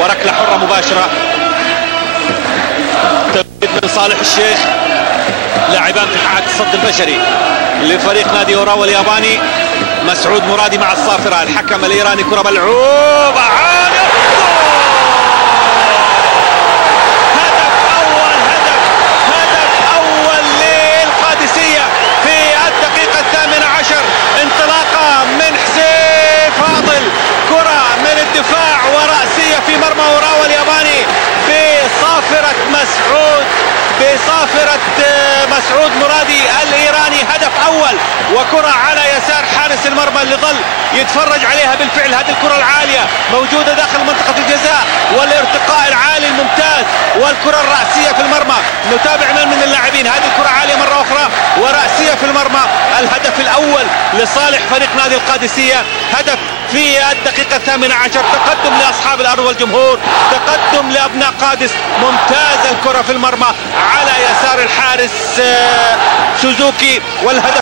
وركلة حرة مباشرة. تمرير من صالح الشيخ، لاعبان في حالة الصد البشري لفريق نادي اوراوا الياباني. مسعود مرادي مع الصافرة، الحكم الايراني كرة ملعوبة عالية. هدف اول للقادسية في الدقيقة 18. انطلاقة من حسين فاضل، كرة من الدفاع ورأسية في مرمى اوراوا الياباني بصافرة مسعود مرادي الايراني. هدف اول وكرة على يسار حارس المرمى اللي ظل يتفرج عليها. بالفعل هذه الكرة العالية موجودة داخل منطقة الجزاء، والارتقاء العالي الممتاز والكرة الرأسية في المرمى. نتابع من اللاعبين. هذه الكرة عالية مرة أخرى ورأسية في المرمى. الهدف الأول لصالح فريق نادي القادسية، هدف في الدقيقة 18. تقدم لأصحاب الأرض والجمهور، تقدم لأبناء قادس. ممتازة الكرة في المرمى على يسار الحارس سوزوكي، والهدف